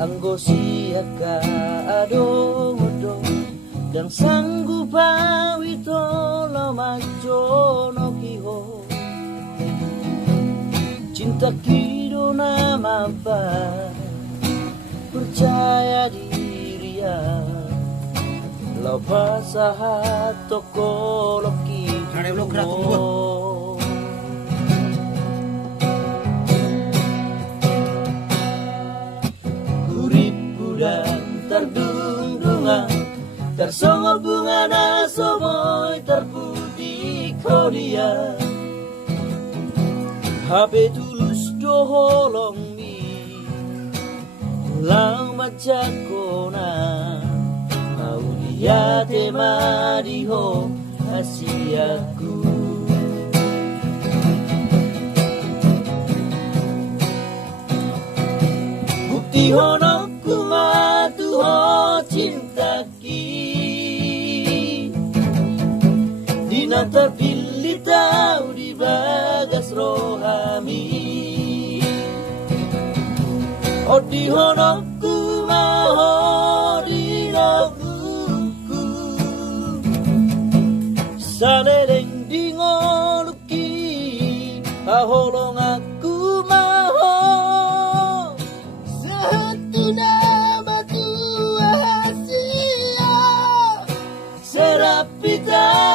anggo siaka adong-odong dan sanggup pawito lamajono kiho cinta kido namapa percaya diri ya lo pasahat toko loki Urip budan terdung-dungan tersongo bunga nasoboy terputih kodia HP tulus doholong mi ulang majakona mau dia tema diho asiaku bukti honokku matu ho cinta Dina terpilih tahu di bagas rohami Odi honokku maho di laguku Saleleng di ngoluki Aholong aku maho Satu nama Tuhasia Serapita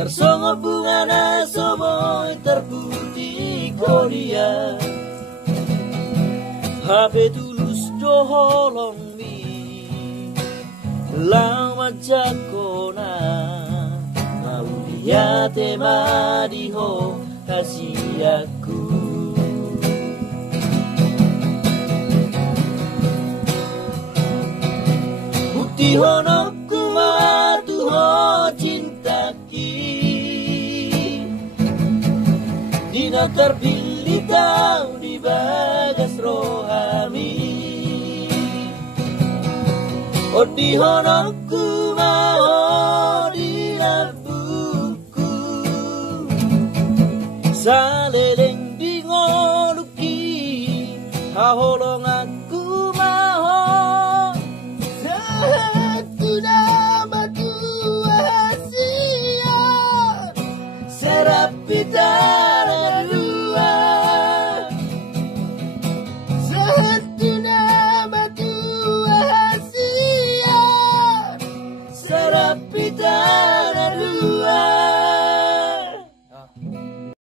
tersongo bunga nasoboy terputih kodia HP tulus doholong mi lama jakona mau dia tema diho kasih aku bukti honokku matu ho cinta Dina terpilih tahu di bagas rohami Odi honokku maho di labuku Saleleng di ngoluki Haholong